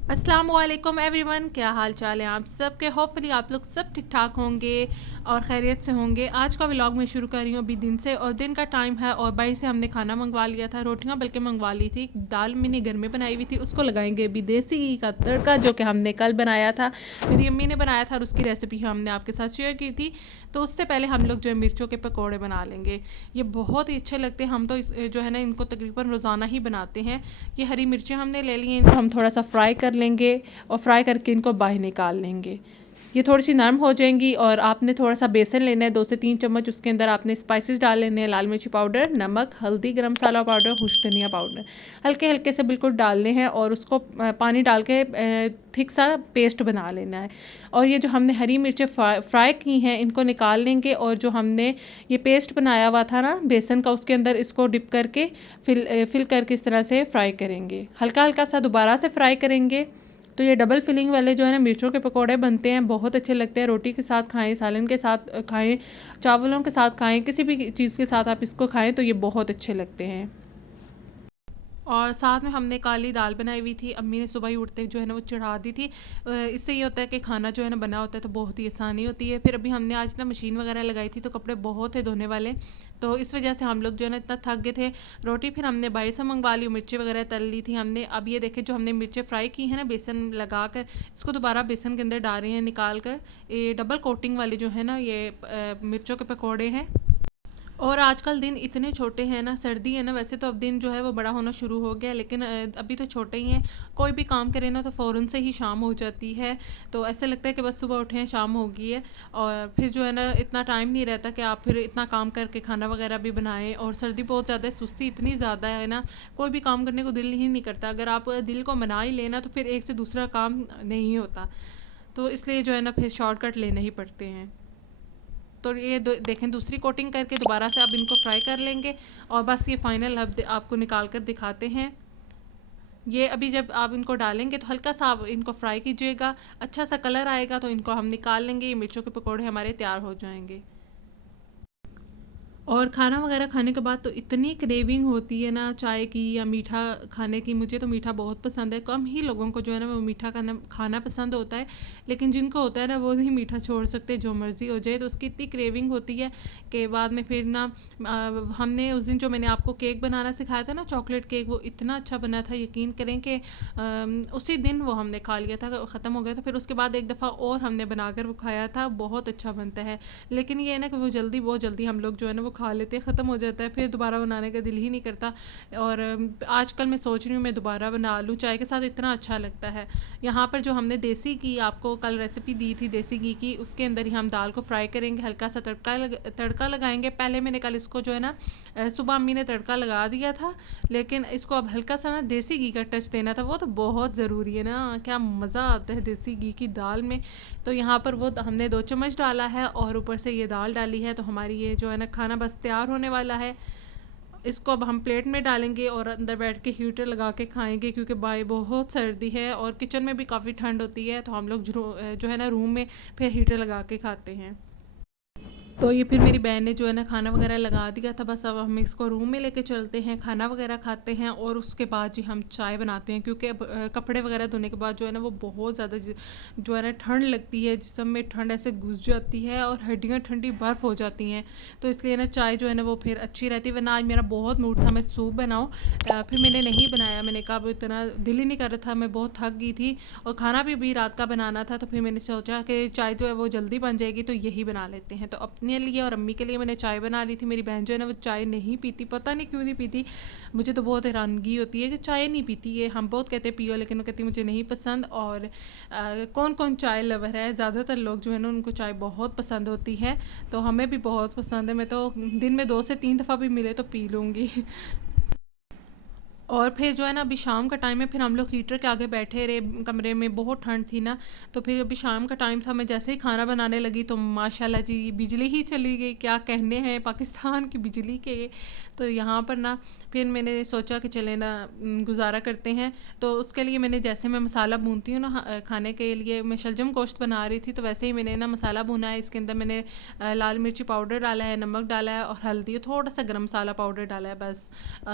अस्सलाम वालेकुम एवरीवन, क्या हाल चाल है आप सबके। होपफुली आप लोग सब ठीक ठाक होंगे और खैरियत से होंगे। आज का व्लॉग मैं शुरू कर रही हूँ अभी दिन से, और दिन का टाइम है और भाई से हमने खाना मंगवा लिया था, रोटियां बल्कि मंगवा ली थी। दाल मैंने घर में बनाई हुई थी, उसको लगाएंगे अभी देसी घी का तड़का जो कि हमने कल बनाया था। मेरी अम्मी ने बनाया था और उसकी रेसिपी हमने आपके साथ शेयर की थी। तो उससे पहले हम लोग जो है मिर्चों के पकौड़े बना लेंगे। ये बहुत ही अच्छे लगते हैं, हम तो जो है ना इनको तकरीबन रोज़ाना ही बनाते हैं। ये हरी मिर्चें हमने ले ली हैं, इनको हम थोड़ा सा फ्राई कर लेंगे और फ्राई करके इनको बाहर निकाल लेंगे। ये थोड़ी सी नरम हो जाएंगी और आपने थोड़ा सा बेसन लेना है, 2 से 3 चम्मच। उसके अंदर आपने स्पाइसेस डाल लेने हैं, लाल मिर्ची पाउडर, नमक, हल्दी, गरम मसाला पाउडर, खुश्क धनिया पाउडर। हल्के हल्के से बिल्कुल डालने हैं और उसको पानी डाल के थिक सा पेस्ट बना लेना है। और ये जो हमने हरी मिर्चें फ्राई की हैं इनको निकाल लेंगे, और जो हमने ये पेस्ट बनाया हुआ था ना बेसन का, उसके अंदर इसको डिप करके फिल करके इस तरह से फ्राई करेंगे। हल्का हल्का सा दोबारा से फ्राई करेंगे। तो ये डबल फिलिंग वाले जो है ना मिर्चों के पकौड़े बनते हैं, बहुत अच्छे लगते हैं। रोटी के साथ खाएं, सालन के साथ खाएं, चावलों के साथ खाएं, किसी भी चीज़ के साथ आप इसको खाएं तो ये बहुत अच्छे लगते हैं। और साथ में हमने काली दाल बनाई हुई थी, अम्मी ने सुबह ही उठते जो है ना वो चढ़ा दी थी। इससे ये होता है कि खाना जो है ना बना होता है तो बहुत ही आसानी होती है। फिर अभी हमने आज ना मशीन वगैरह लगाई थी तो कपड़े बहुत थे धोने वाले, तो इस वजह से हम लोग जो है ना इतना थक गए थे। रोटी फिर हमने बाहर से मंगवा ली, मिर्ची वगैरह तल ली थी हमने। अब ये देखे जो हमने मिर्चें फ्राई की हैं ना बेसन लगा कर, इसको दोबारा बेसन के अंदर डाल रहे हैं निकाल कर। ये डबल कोटिंग वाले जो है ना ये मिर्चों के पकौड़े हैं। और आजकल दिन इतने छोटे हैं ना, सर्दी है ना, वैसे तो अब दिन जो है वो बड़ा होना शुरू हो गया, लेकिन अभी तो छोटे ही हैं। कोई भी काम करे ना तो फ़ौरन से ही शाम हो जाती है। तो ऐसे लगता है कि बस सुबह उठे हैं शाम हो गई है। और फिर जो है ना इतना टाइम नहीं रहता कि आप फिर इतना काम करके खाना वगैरह भी बनाएं। और सर्दी बहुत ज़्यादा है, सुस्ती इतनी ज़्यादा है ना, कोई भी काम करने को दिल ही नहीं करता। अगर आप दिल को मना ही लेना तो फिर एक से दूसरा काम नहीं होता। तो इसलिए जो है ना फिर शॉर्टकट लेने ही पड़ते हैं। तो ये देखें दूसरी कोटिंग करके दोबारा से आप इनको फ्राई कर लेंगे। और बस ये फाइनल अब आपको निकाल कर दिखाते हैं। ये अभी जब आप इनको डालेंगे तो हल्का सा आप इनको फ्राई कीजिएगा, अच्छा सा कलर आएगा तो इनको हम निकाल लेंगे। ये मिर्चों के पकौड़े हमारे तैयार हो जाएंगे। और खाना वगैरह खाने के बाद तो इतनी क्रेविंग होती है ना चाय की या मीठा खाने की। मुझे तो मीठा बहुत पसंद है, कम ही लोगों को जो है ना वो मीठा खाना खाना पसंद होता है। लेकिन जिनको होता है ना वो नहीं मीठा छोड़ सकते, जो मर्ज़ी हो जाए। तो उसकी इतनी क्रेविंग होती है कि बाद में फिर ना हमने उस दिन जो मैंने आपको केक बनाना सिखाया था ना, चॉकलेट केक, वो इतना अच्छा बना था, यकीन करें कि उसी दिन वो हमने खा लिया था, ख़त्म हो गया था। फिर उसके बाद एक दफ़ा और हमने बनाकर वो खाया था, बहुत अच्छा बनता है। लेकिन ये है ना कि वो जल्दी बहुत जल्दी हम लोग जो है ना वो खा लेते हैं, ख़त्म हो जाता है, फिर दोबारा बनाने का दिल ही नहीं करता। और आजकल मैं सोच रही हूँ मैं दोबारा बना लूँ, चाय के साथ इतना अच्छा लगता है। यहाँ पर जो हमने देसी घी आपको कल रेसिपी दी थी देसी घी की, उसके अंदर ही हम दाल को फ्राई करेंगे, हल्का सा तड़का लगाएंगे। पहले मैंने कल इसको जो है ना सुबह अम्मी ने तड़का लगा दिया था, लेकिन इसको अब हल्का सा ना देसी घी का टच देना था, वो तो बहुत ज़रूरी है ना, क्या मज़ा आता है देसी घी की दाल में। तो यहाँ पर वो हमने 2 चम्मच डाला है और ऊपर से ये दाल डाली है। तो हमारी ये जो है ना खाना बस तैयार होने वाला है। इसको अब हम प्लेट में डालेंगे और अंदर बैठ के हीटर लगा के खाएंगे, क्योंकि बाहर बहुत सर्दी है और किचन में भी काफ़ी ठंड होती है। तो हम लोग जो है ना रूम में फिर हीटर लगा के खाते हैं। तो ये फिर मेरी बहन ने जो है ना खाना वगैरह लगा दिया था, बस अब हम इसको रूम में लेके चलते हैं, खाना वगैरह खाते हैं और उसके बाद जी हम चाय बनाते हैं। क्योंकि अब कपड़े वगैरह धोने के बाद जो है ना वो बहुत ज़्यादा जो है ना ठंड लगती है, जिसम में ठंड ऐसे घुस जाती है और हड्डियाँ ठंडी बर्फ़ हो जाती हैं। तो इसलिए ना चाय जो है ना वो फिर अच्छी रहती है। वरना आज मेरा बहुत मूड था मैं सूप बनाऊँ, फिर मैंने नहीं बनाया। मैंने कहा अब इतना दिल ही नहीं कर रहा था, मैं बहुत थक गई थी और खाना भी रात का बनाना था। तो फिर मैंने सोचा कि चाय जो है वो जल्दी बन जाएगी तो यही बना लेते हैं। तो अपने लिए और अम्मी के लिए मैंने चाय बना ली थी। मेरी बहन जो है ना वो चाय नहीं पीती, पता नहीं क्यों नहीं पीती। मुझे तो बहुत हैरानगी होती है कि चाय नहीं पीती है। हम बहुत कहते पियो, लेकिन वो कहती मुझे नहीं पसंद। और कौन कौन चाय लवर है, ज़्यादातर लोग जो है ना उनको चाय बहुत पसंद होती है। तो हमें भी बहुत पसंद है, मैं तो दिन में 2 से 3 दफ़ा भी मिले तो पी लूँगी। और फिर जो है ना अभी शाम का टाइम है, फिर हम लोग हीटर के आगे बैठे रहे कमरे में, बहुत ठंड थी ना। तो फिर अभी शाम का टाइम था, मैं जैसे ही खाना बनाने लगी तो माशाल्लाह जी बिजली ही चली गई। क्या कहने हैं पाकिस्तान की बिजली के। तो यहाँ पर ना फिर मैंने सोचा कि चले ना गुजारा करते हैं। तो उसके लिए मैंने जैसे मैं मसाला भूनती हूँ ना खाने के लिए, मैं शलजम गोश्त बना रही थी, तो वैसे ही मैंने ना मसाला भुना है। इसके अंदर मैंने लाल मिर्ची पाउडर डाला है, नमक डाला है और हल्दी, थोड़ा सा गर्म मसाला पाउडर डाला है बस।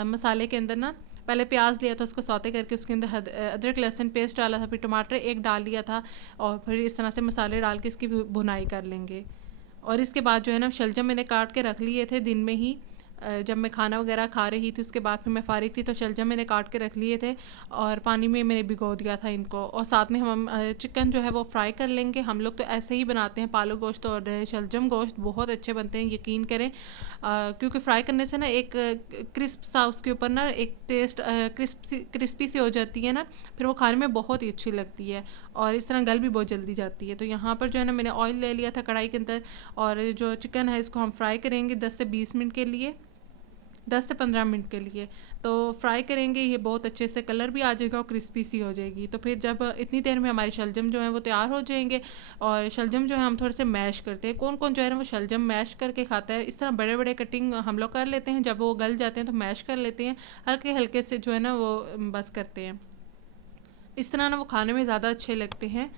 मसाले के अंदर ना पहले प्याज लिया था, उसको सौते करके उसके अंदर अदरक लहसुन पेस्ट डाला था, फिर टमाटर एक डाल लिया था, और फिर इस तरह से मसाले डाल के इसकी भुनाई कर लेंगे। और इसके बाद जो है ना शलजम मैंने काट के रख लिए थे दिन में ही, जब मैं खाना वगैरह खा रही थी उसके बाद फिर मैं फ़ारिग थी तो शलजम मैंने काट के रख लिए थे और पानी में मैंने भिगो दिया था इनको। और साथ में हम चिकन जो है वो फ्राई कर लेंगे। हम लोग तो ऐसे ही बनाते हैं, पालक गोश्त और शलजम गोश्त बहुत अच्छे बनते हैं, यकीन करें। क्योंकि फ्राई करने से ना एक क्रिस्प सा उसके ऊपर ना एक टेस्ट क्रिस्पी सी हो जाती है ना, फिर वो खाने में बहुत ही अच्छी लगती है और इस तरह गल भी बहुत जल्दी जाती है। तो यहाँ पर जो है ना मैंने ऑयल ले लिया था कढ़ाई के अंदर, और जो चिकन है इसको हम फ्राई करेंगे 10 से 20 मिनट के लिए, 10 से 15 मिनट के लिए। तो फ्राई करेंगे, ये बहुत अच्छे से कलर भी आ जाएगा और क्रिस्पी सी हो जाएगी। तो फिर जब इतनी देर में हमारे शलजम जो है वो तैयार हो जाएंगे, और शलजम जो है हम थोड़े से मैश करते हैं। कौन कौन जो है ना वो शलजम मैश करके खाता है, इस तरह बड़े बड़े कटिंग हम लोग कर लेते हैं, जब वो गल जाते हैं तो मैश कर लेते हैं, हल्के हल्के से जो है ना वो बस करते हैं। इस तरह ना वो खाने में ज़्यादा अच्छे लगते हैं।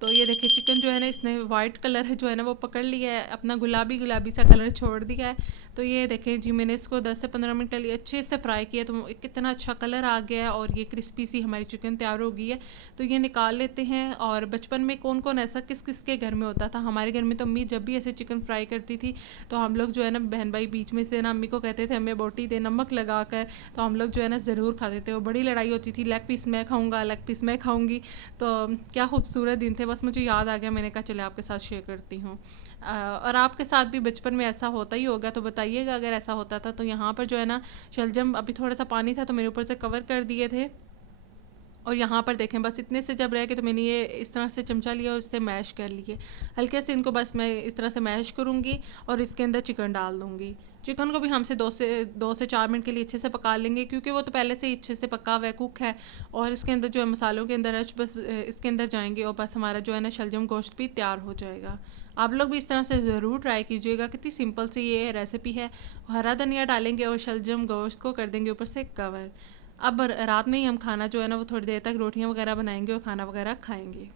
तो ये देखिए चिकन जो है ना इसने वाइट कलर है जो है ना वो पकड़ लिया है, अपना गुलाबी गुलाबी सा कलर छोड़ दिया है। तो ये देखें जी, मैंने इसको 10 से 15 मिनट के लिए अच्छे से फ्राई किया, तो कितना अच्छा कलर आ गया है और ये क्रिस्पी सी हमारी चिकन तैयार हो गई है। तो ये निकाल लेते हैं। और बचपन में कौन कौन ऐसा किस किस के घर में होता था, हमारे घर में तो अम्मी जब भी ऐसे चिकन फ्राई करती थी तो हम लोग जो है ना बहन भाई बीच में से ना अम्मी को कहते थे हमें बोटी दे नमक लगा कर, तो हम लोग जो है ना ज़रूर खाते थे। और बड़ी लड़ाई होती थी, लेग पीस मैं खाऊँगा, लेग पीस मैं खाऊँगी। तो क्या खूबसूरत दिन थे, बस मुझे याद आ गया, मैंने कहा चले आपके साथ शेयर करती हूँ। और आपके साथ भी बचपन में ऐसा होता ही होगा, तो बताइएगा अगर ऐसा होता था। तो यहाँ पर जो है ना शलजम अभी थोड़ा सा पानी था तो मैंने ऊपर से कवर कर दिए थे, और यहाँ पर देखें बस इतने से जब रह के तो मैंने ये इस तरह से चमचा लिया और इससे मैश कर लिए हल्के से इनको, बस मैं इस तरह से मैश करूँगी और इसके अंदर चिकन डाल दूँगी। चिकन को भी हमसे 2 से 4 मिनट के लिए अच्छे से पका लेंगे, क्योंकि वो तो पहले से ही अच्छे से पका हुआ है, कुक है। और इसके अंदर जो है मसालों के अंदर बस इसके अंदर जाएंगे और बस हमारा जो है ना शलजम गोश्त भी तैयार हो जाएगा। आप लोग भी इस तरह से ज़रूर ट्राई कीजिएगा, कितनी सिंपल सी ये रेसिपी है। हरा धनिया डालेंगे और शलजम गोश्त को कर देंगे ऊपर से कवर। अब रात में ही हम खाना जो है ना वो थोड़ी देर तक रोटियां वगैरह बनाएंगे और खाना वगैरह खाएंगे।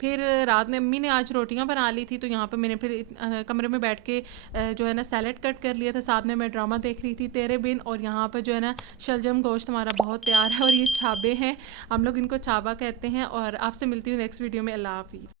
फिर रात में अम्मी ने आज रोटियां बना ली थी, तो यहाँ पे मैंने फिर कमरे में बैठ के जो है ना सैलेड कट कर लिया था, साथ में मैं ड्रामा देख रही थी तेरे बिन। और यहाँ पर जो है ना शलजम गोश्त हमारा बहुत तैयार है, और ये छाबे हैं, हम लोग इनको छाबा कहते हैं। और आपसे मिलती हूँ नेक्स्ट वीडियो में। अल्लाह हाफिज़।